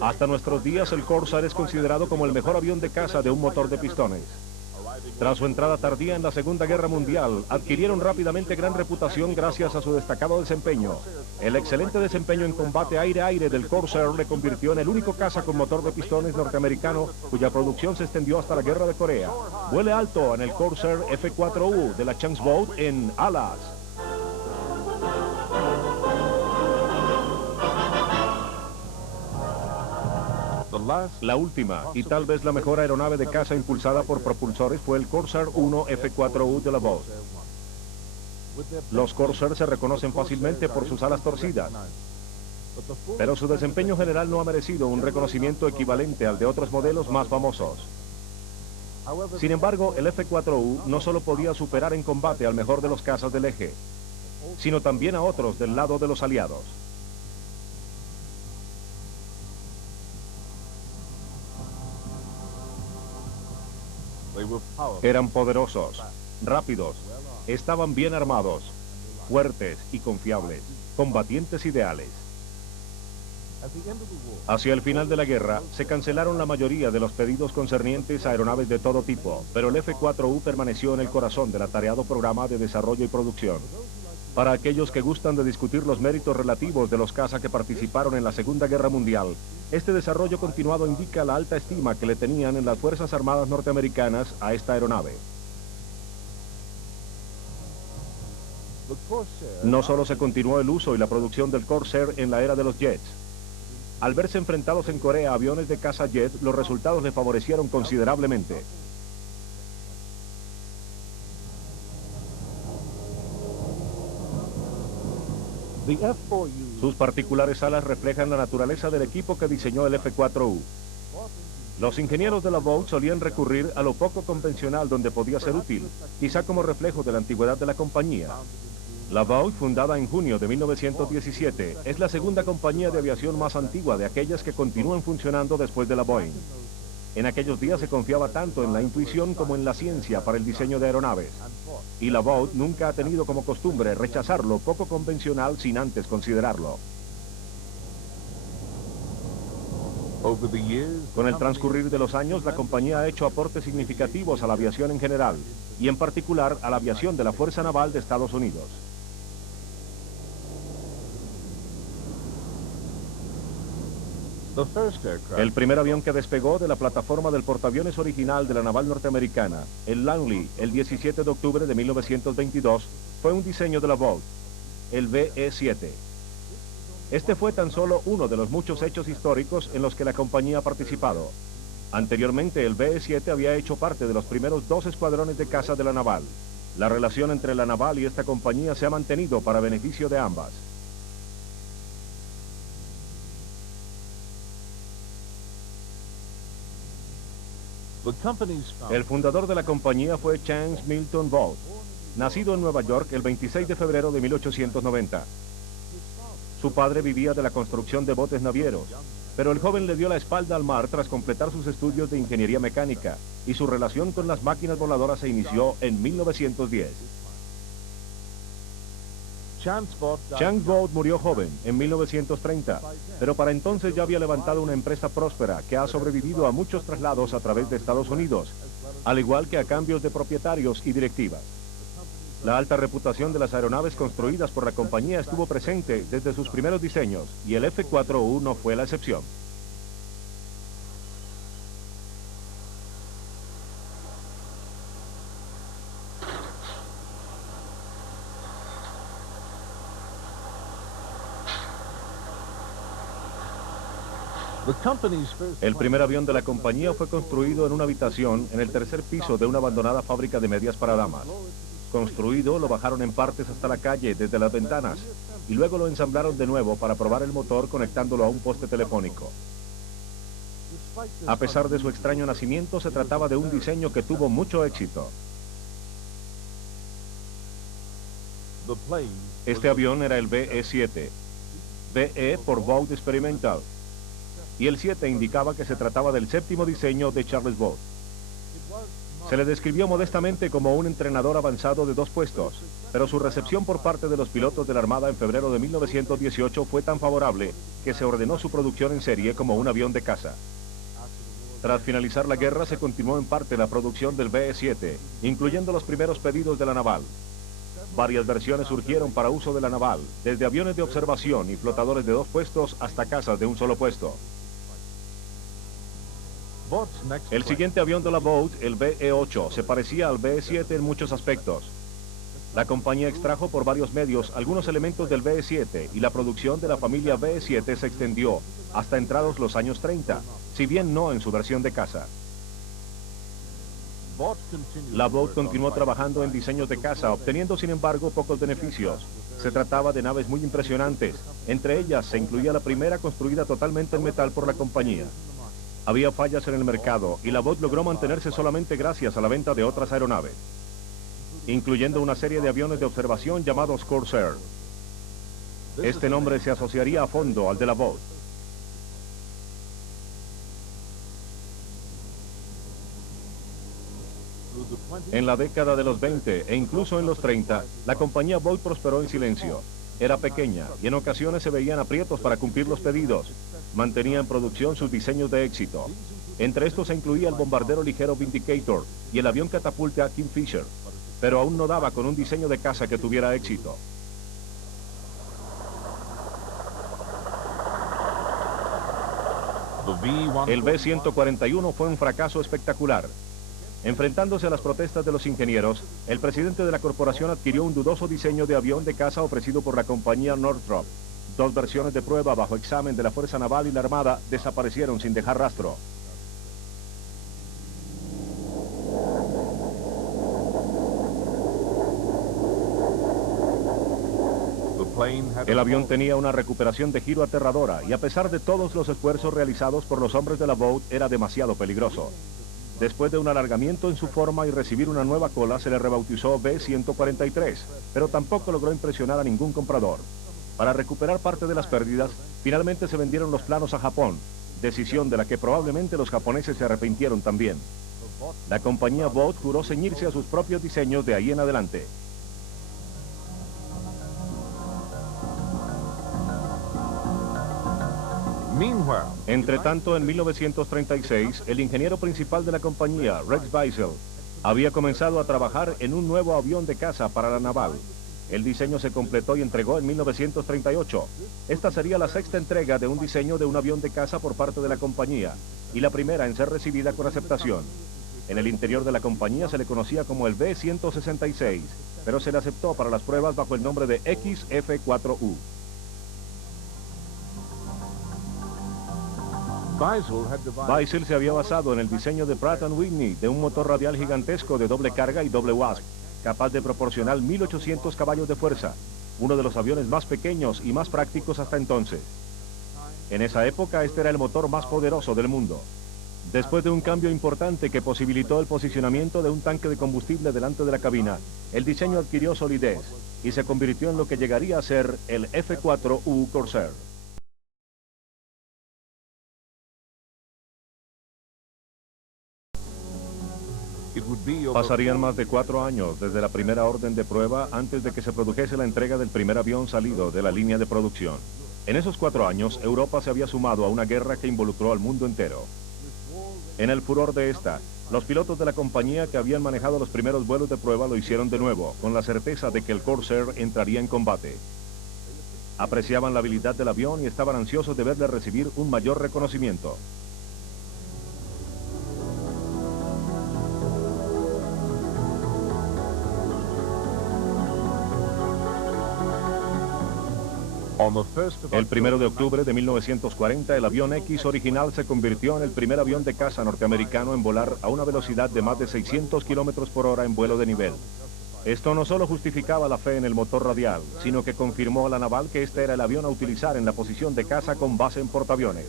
Hasta nuestros días, el Corsair es considerado como el mejor avión de caza de un motor de pistones. Tras su entrada tardía en la Segunda Guerra Mundial, adquirieron rápidamente gran reputación gracias a su destacado desempeño. El excelente desempeño en combate aire-aire del Corsair le convirtió en el único caza con motor de pistones norteamericano cuya producción se extendió hasta la Guerra de Corea. Vuele alto en el Corsair F-4U de la Chance Boat en Alas. La última y tal vez la mejor aeronave de caza impulsada por propulsores fue el Corsair 1 F-4U de la Vought. Los Corsair se reconocen fácilmente por sus alas torcidas, pero su desempeño general no ha merecido un reconocimiento equivalente al de otros modelos más famosos. Sin embargo, el F-4U no solo podía superar en combate al mejor de los cazas del eje, sino también a otros del lado de los aliados. Eran poderosos, rápidos, estaban bien armados, fuertes y confiables, combatientes ideales. Hacia el final de la guerra, se cancelaron la mayoría de los pedidos concernientes a aeronaves de todo tipo, pero el F-4U permaneció en el corazón del atareado programa de desarrollo y producción. Para aquellos que gustan de discutir los méritos relativos de los caza que participaron en la Segunda Guerra Mundial, este desarrollo continuado indica la alta estima que le tenían en las Fuerzas Armadas norteamericanas a esta aeronave. No solo se continuó el uso y la producción del Corsair en la era de los jets. Al verse enfrentados en Corea a aviones de caza jet, los resultados le favorecieron considerablemente. Sus particulares alas reflejan la naturaleza del equipo que diseñó el F-4U. Los ingenieros de la Vought solían recurrir a lo poco convencional donde podía ser útil, quizá como reflejo de la antigüedad de la compañía. La Vought, fundada en junio de 1917, es la segunda compañía de aviación más antigua de aquellas que continúan funcionando después de la Boeing. En aquellos días se confiaba tanto en la intuición como en la ciencia para el diseño de aeronaves. Y la Vought nunca ha tenido como costumbre rechazar lo poco convencional sin antes considerarlo. Con el transcurrir de los años, la compañía ha hecho aportes significativos a la aviación en general, y en particular a la aviación de la Fuerza Naval de Estados Unidos. El primer avión que despegó de la plataforma del portaaviones original de la naval norteamericana, el Langley, el 17 de octubre de 1922, fue un diseño de la Vought, el VE-7. Este fue tan solo uno de los muchos hechos históricos en los que la compañía ha participado. Anteriormente, el VE-7 había hecho parte de los primeros 2 escuadrones de caza de la naval. La relación entre la naval y esta compañía se ha mantenido para beneficio de ambas. El fundador de la compañía fue Chance Milton Vought, nacido en Nueva York el 26 de febrero de 1890. Su padre vivía de la construcción de botes navieros, pero el joven le dio la espalda al mar tras completar sus estudios de ingeniería mecánica, y su relación con las máquinas voladoras se inició en 1910. Chance Vought murió joven, en 1930, pero para entonces ya había levantado una empresa próspera que ha sobrevivido a muchos traslados a través de Estados Unidos, al igual que a cambios de propietarios y directivas. La alta reputación de las aeronaves construidas por la compañía estuvo presente desde sus primeros diseños, y el F-4U no fue la excepción. El primer avión de la compañía fue construido en una habitación en el tercer piso de una abandonada fábrica de medias para damas. Construido, lo bajaron en partes hasta la calle desde las ventanas y luego lo ensamblaron de nuevo para probar el motor conectándolo a un poste telefónico. A pesar de su extraño nacimiento, se trataba de un diseño que tuvo mucho éxito. Este avión era el VE-7, VE por Vought Experimental, y el 7 indicaba que se trataba del séptimo diseño de Charles Vought. Se le describió modestamente como un entrenador avanzado de 2 puestos, pero su recepción por parte de los pilotos de la Armada en febrero de 1918 fue tan favorable que se ordenó su producción en serie como un avión de caza. Tras finalizar la guerra se continuó en parte la producción del BE-7, incluyendo los primeros pedidos de la naval. Varias versiones surgieron para uso de la naval, desde aviones de observación y flotadores de 2 puestos hasta cazas de un solo puesto. El siguiente avión de la Vought, el BE-8, se parecía al BE-7 en muchos aspectos. La compañía extrajo por varios medios algunos elementos del BE-7 y la producción de la familia BE-7 se extendió hasta entrados los años 30, si bien no en su versión de caza. La Vought continuó trabajando en diseños de caza, obteniendo sin embargo pocos beneficios. Se trataba de naves muy impresionantes, entre ellas se incluía la primera construida totalmente en metal por la compañía. Había fallas en el mercado y la Vought logró mantenerse solamente gracias a la venta de otras aeronaves, incluyendo una serie de aviones de observación llamados Corsair. Este nombre se asociaría a fondo al de la Vought. En la década de los 20 e incluso en los 30, la compañía Vought prosperó en silencio. Era pequeña y en ocasiones se veían aprietos para cumplir los pedidos. Mantenía en producción sus diseños de éxito. Entre estos se incluía el bombardero ligero Vindicator y el avión catapulta Kingfisher, pero aún no daba con un diseño de caza que tuviera éxito. El B-141 fue un fracaso espectacular. Enfrentándose a las protestas de los ingenieros, el presidente de la corporación adquirió un dudoso diseño de avión de caza ofrecido por la compañía Northrop. 2 versiones de prueba bajo examen de la Fuerza Naval y la Armada desaparecieron sin dejar rastro. El avión tenía una recuperación de giro aterradora y a pesar de todos los esfuerzos realizados por los hombres de la Vought, era demasiado peligroso. Después de un alargamiento en su forma y recibir una nueva cola, se le rebautizó B-143, pero tampoco logró impresionar a ningún comprador. Para recuperar parte de las pérdidas, finalmente se vendieron los planos a Japón, decisión de la que probablemente los japoneses se arrepintieron también. La compañía Vought juró ceñirse a sus propios diseños de ahí en adelante. Entre tanto, en 1936, el ingeniero principal de la compañía, Rex Beisel, había comenzado a trabajar en un nuevo avión de caza para la naval. El diseño se completó y entregó en 1938. Esta sería la 6ª entrega de un diseño de un avión de caza por parte de la compañía y la primera en ser recibida con aceptación. En el interior de la compañía se le conocía como el B-166, pero se le aceptó para las pruebas bajo el nombre de XF-4U. Beisel se había basado en el diseño de Pratt & Whitney de un motor radial gigantesco de doble carga y doble WASP, capaz de proporcionar 1800 caballos de fuerza, uno de los aviones más pequeños y más prácticos hasta entonces. En esa época este era el motor más poderoso del mundo. Después de un cambio importante que posibilitó el posicionamiento de un tanque de combustible delante de la cabina, el diseño adquirió solidez y se convirtió en lo que llegaría a ser el F-4U Corsair. Pasarían más de 4 años desde la primera orden de prueba antes de que se produjese la entrega del primer avión salido de la línea de producción. En esos 4 años, Europa se había sumado a una guerra que involucró al mundo entero. En el furor de esta, los pilotos de la compañía que habían manejado los primeros vuelos de prueba lo hicieron de nuevo, con la certeza de que el Corsair entraría en combate. Apreciaban la habilidad del avión y estaban ansiosos de verle recibir un mayor reconocimiento. El 1 de octubre de 1940, el avión X original se convirtió en el primer avión de caza norteamericano en volar a una velocidad de más de 600 kilómetros por hora en vuelo de nivel. Esto no solo justificaba la fe en el motor radial, sino que confirmó a la naval que este era el avión a utilizar en la posición de caza con base en portaaviones.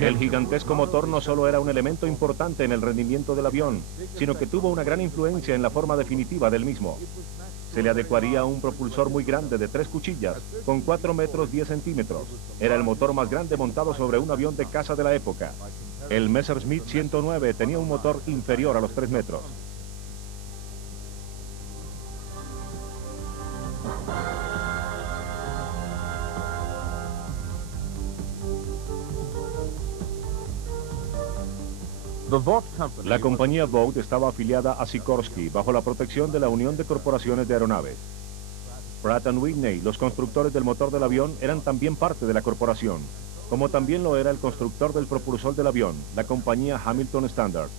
El gigantesco motor no solo era un elemento importante en el rendimiento del avión, sino que tuvo una gran influencia en la forma definitiva del mismo. Se le adecuaría a un propulsor muy grande de 3 cuchillas, con 4 metros 10 centímetros. Era el motor más grande montado sobre un avión de caza de la época. El Messerschmitt 109 tenía un motor inferior a los 3 metros. La compañía Vought estaba afiliada a Sikorsky bajo la protección de la Unión de Corporaciones de Aeronaves. Pratt & Whitney, los constructores del motor del avión, eran también parte de la corporación, como también lo era el constructor del propulsor del avión, la compañía Hamilton Standard.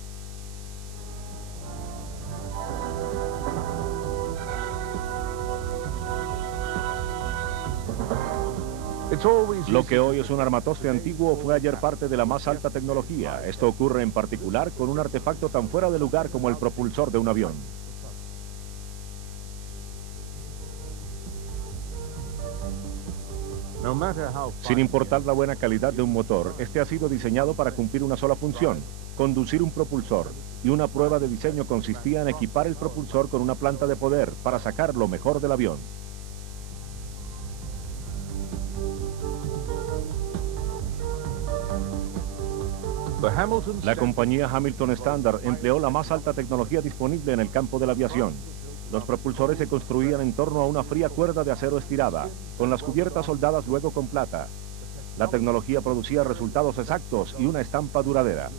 Lo que hoy es un armatoste antiguo fue ayer parte de la más alta tecnología. Esto ocurre en particular con un artefacto tan fuera de lugar como el propulsor de un avión. Sin importar la buena calidad de un motor, este ha sido diseñado para cumplir una sola función: conducir un propulsor. Y una prueba de diseño consistía en equipar el propulsor con una planta de poder para sacar lo mejor del avión. La compañía Hamilton Standard empleó la más alta tecnología disponible en el campo de la aviación. Los propulsores se construían en torno a una fría cuerda de acero estirada, con las cubiertas soldadas luego con plata. La tecnología producía resultados exactos y una estampa duradera.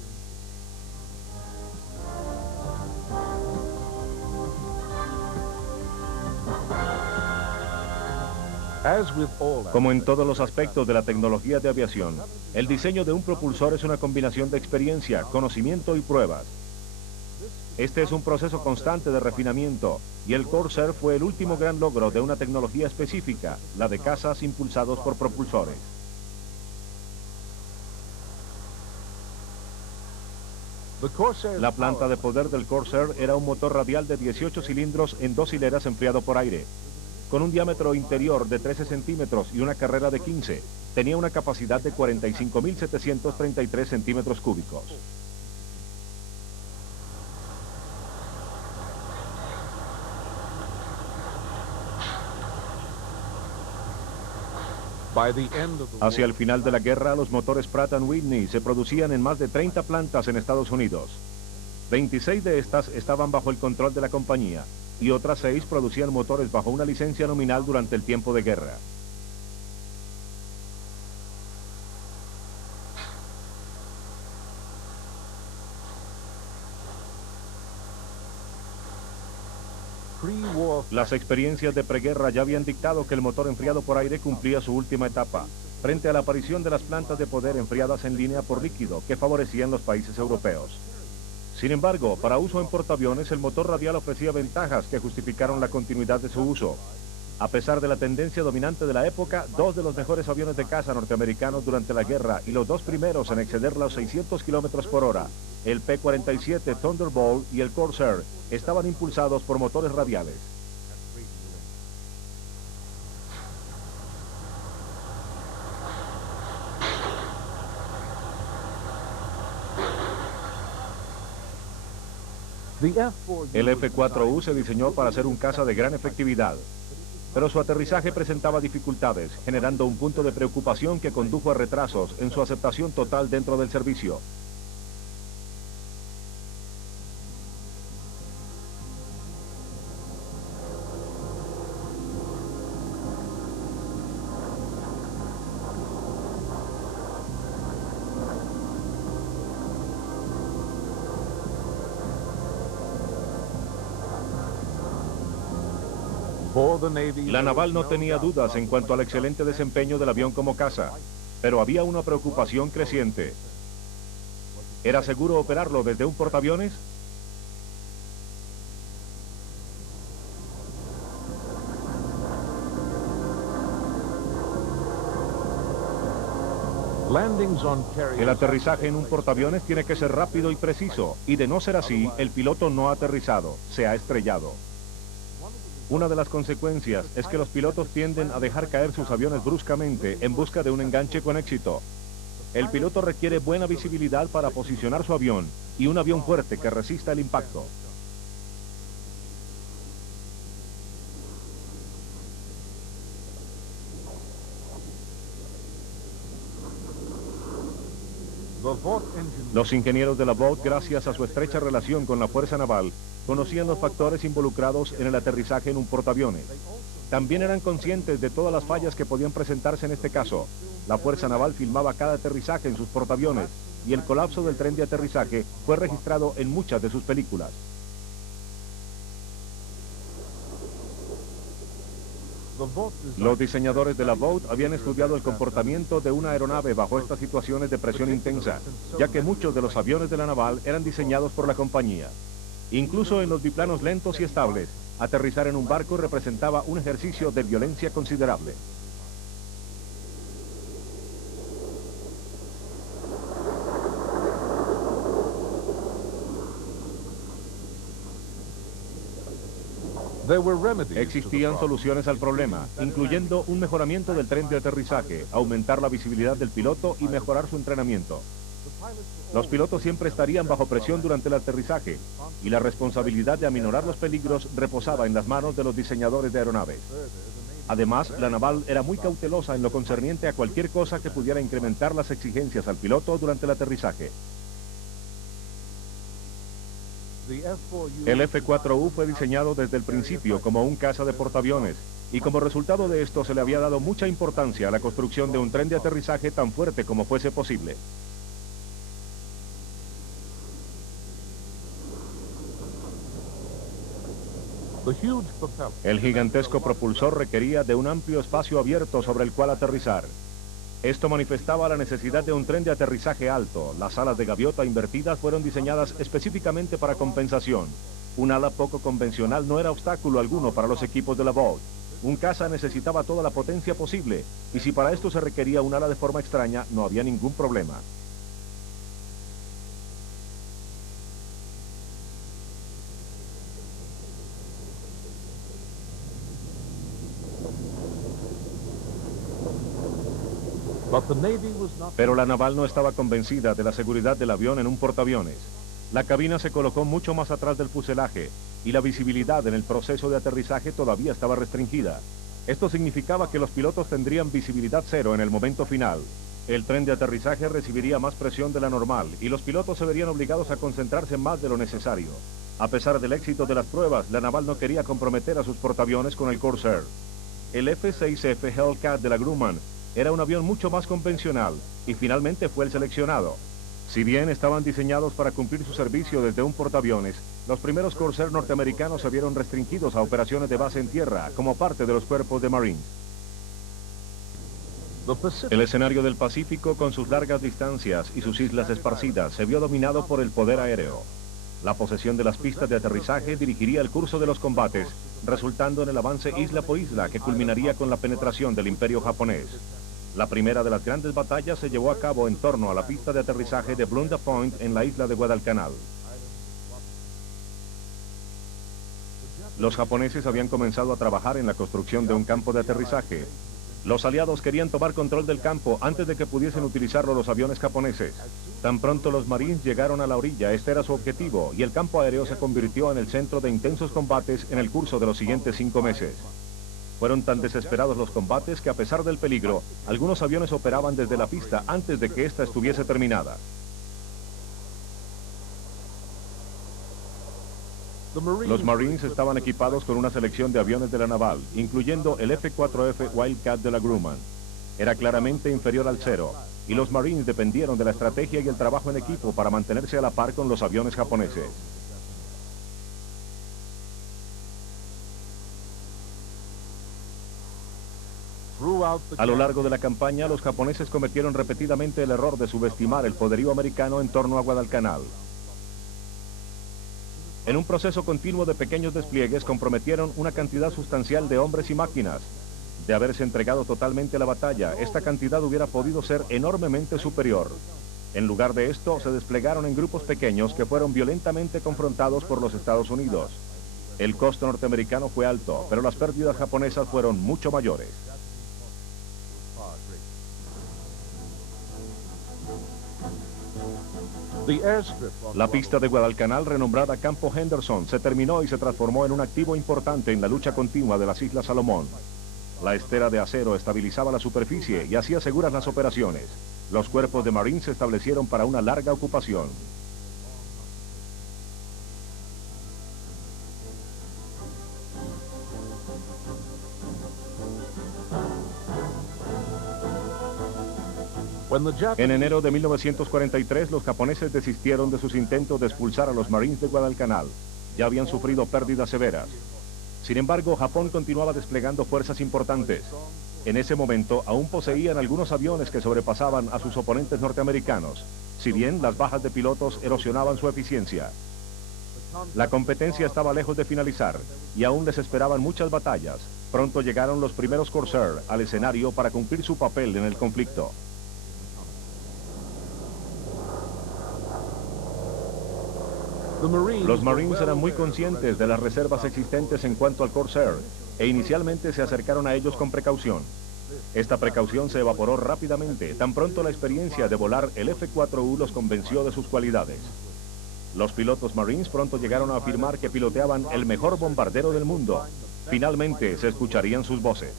Como en todos los aspectos de la tecnología de aviación, el diseño de un propulsor es una combinación de experiencia, conocimiento y pruebas. Este es un proceso constante de refinamiento, y el Corsair fue el último gran logro de una tecnología específica, la de cazas impulsados por propulsores. La planta de poder del Corsair era un motor radial de 18 cilindros en 2 hileras enfriado por aire. Con un diámetro interior de 13 centímetros y una carrera de 15, tenía una capacidad de 45.733 centímetros cúbicos. Hacia el final de la guerra, los motores Pratt & Whitney se producían en más de 30 plantas en Estados Unidos. 26 de estas estaban bajo el control de la compañía, y otras 6 producían motores bajo una licencia nominal durante el tiempo de guerra. Las experiencias de preguerra ya habían dictado que el motor enfriado por aire cumplía su última etapa, frente a la aparición de las plantas de poder enfriadas en línea por líquido que favorecían los países europeos. Sin embargo, para uso en portaaviones, el motor radial ofrecía ventajas que justificaron la continuidad de su uso. A pesar de la tendencia dominante de la época, 2 de los mejores aviones de caza norteamericanos durante la guerra y los 2 primeros en exceder los 600 kilómetros por hora, el P-47 Thunderbolt y el Corsair, estaban impulsados por motores radiales. El F-4U se diseñó para ser un caza de gran efectividad, pero su aterrizaje presentaba dificultades, generando un punto de preocupación que condujo a retrasos en su aceptación total dentro del servicio. La naval no tenía dudas en cuanto al excelente desempeño del avión como caza, pero había una preocupación creciente. ¿Era seguro operarlo desde un portaaviones? El aterrizaje en un portaaviones tiene que ser rápido y preciso, y de no ser así, el piloto no ha aterrizado, se ha estrellado. Una de las consecuencias es que los pilotos tienden a dejar caer sus aviones bruscamente en busca de un enganche con éxito. El piloto requiere buena visibilidad para posicionar su avión y un avión fuerte que resista el impacto. Los ingenieros de la Vought, gracias a su estrecha relación con la Fuerza Naval, conocían los factores involucrados en el aterrizaje en un portaaviones. También eran conscientes de todas las fallas que podían presentarse en este caso. La Fuerza Naval filmaba cada aterrizaje en sus portaaviones y el colapso del tren de aterrizaje fue registrado en muchas de sus películas. Los diseñadores de la Vought habían estudiado el comportamiento de una aeronave bajo estas situaciones de presión intensa, ya que muchos de los aviones de la naval eran diseñados por la compañía. Incluso en los biplanos lentos y estables, aterrizar en un barco representaba un ejercicio de violencia considerable. Existían soluciones al problema, incluyendo un mejoramiento del tren de aterrizaje, aumentar la visibilidad del piloto y mejorar su entrenamiento. Los pilotos siempre estarían bajo presión durante el aterrizaje, y la responsabilidad de aminorar los peligros reposaba en las manos de los diseñadores de aeronaves. Además, la naval era muy cautelosa en lo concerniente a cualquier cosa que pudiera incrementar las exigencias al piloto durante el aterrizaje. El F-4U fue diseñado desde el principio como un caza de portaaviones, y como resultado de esto se le había dado mucha importancia a la construcción de un tren de aterrizaje tan fuerte como fuese posible. El gigantesco propulsor requería de un amplio espacio abierto sobre el cual aterrizar. Esto manifestaba la necesidad de un tren de aterrizaje alto. Las alas de gaviota invertidas fueron diseñadas específicamente para compensación. Un ala poco convencional no era obstáculo alguno para los equipos de la Vought. Un caza necesitaba toda la potencia posible, y si para esto se requería un ala de forma extraña, no había ningún problema. Pero la naval no estaba convencida de la seguridad del avión en un portaaviones. La cabina se colocó mucho más atrás del fuselaje y la visibilidad en el proceso de aterrizaje todavía estaba restringida. Esto significaba que los pilotos tendrían visibilidad cero en el momento final. El tren de aterrizaje recibiría más presión de la normal y los pilotos se verían obligados a concentrarse más de lo necesario. A pesar del éxito de las pruebas, la naval no quería comprometer a sus portaaviones con el Corsair. El F-6F Hellcat de la Grumman era un avión mucho más convencional y finalmente fue el seleccionado. Si bien estaban diseñados para cumplir su servicio desde un portaaviones, los primeros Corsair norteamericanos se vieron restringidos a operaciones de base en tierra como parte de los cuerpos de Marines. El escenario del Pacífico, con sus largas distancias y sus islas esparcidas, se vio dominado por el poder aéreo. La posesión de las pistas de aterrizaje dirigiría el curso de los combates, resultando en el avance isla por isla que culminaría con la penetración del Imperio japonés. La primera de las grandes batallas se llevó a cabo en torno a la pista de aterrizaje de Blunda Point en la isla de Guadalcanal. Los japoneses habían comenzado a trabajar en la construcción de un campo de aterrizaje. Los aliados querían tomar control del campo antes de que pudiesen utilizarlo los aviones japoneses. Tan pronto los Marines llegaron a la orilla, este era su objetivo, y el campo aéreo se convirtió en el centro de intensos combates en el curso de los siguientes 5 meses. Fueron tan desesperados los combates que, a pesar del peligro, algunos aviones operaban desde la pista antes de que ésta estuviese terminada. Los Marines estaban equipados con una selección de aviones de la naval, incluyendo el F-4F Wildcat de la Grumman. Era claramente inferior al cero, y los Marines dependieron de la estrategia y el trabajo en equipo para mantenerse a la par con los aviones japoneses. A lo largo de la campaña, los japoneses cometieron repetidamente el error de subestimar el poderío americano en torno a Guadalcanal. En un proceso continuo de pequeños despliegues comprometieron una cantidad sustancial de hombres y máquinas. De haberse entregado totalmente a la batalla, esta cantidad hubiera podido ser enormemente superior. En lugar de esto, se desplegaron en grupos pequeños que fueron violentamente confrontados por los Estados Unidos. El costo norteamericano fue alto, pero las pérdidas japonesas fueron mucho mayores. La pista de Guadalcanal, renombrada Campo Henderson, se terminó y se transformó en un activo importante en la lucha continua de las Islas Salomón. La estera de acero estabilizaba la superficie y hacía seguras las operaciones. Los cuerpos de Marines se establecieron para una larga ocupación. En enero de 1943, los japoneses desistieron de sus intentos de expulsar a los Marines de Guadalcanal. Ya habían sufrido pérdidas severas. Sin embargo, Japón continuaba desplegando fuerzas importantes. En ese momento, aún poseían algunos aviones que sobrepasaban a sus oponentes norteamericanos, si bien las bajas de pilotos erosionaban su eficiencia. La competencia estaba lejos de finalizar y aún les esperaban muchas batallas. Pronto llegaron los primeros Corsair al escenario para cumplir su papel en el conflicto. Los Marines eran muy conscientes de las reservas existentes en cuanto al Corsair e inicialmente se acercaron a ellos con precaución. Esta precaución se evaporó rápidamente, tan pronto la experiencia de volar el F-4U los convenció de sus cualidades. Los pilotos Marines pronto llegaron a afirmar que piloteaban el mejor bombardero del mundo. Finalmente se escucharían sus voces.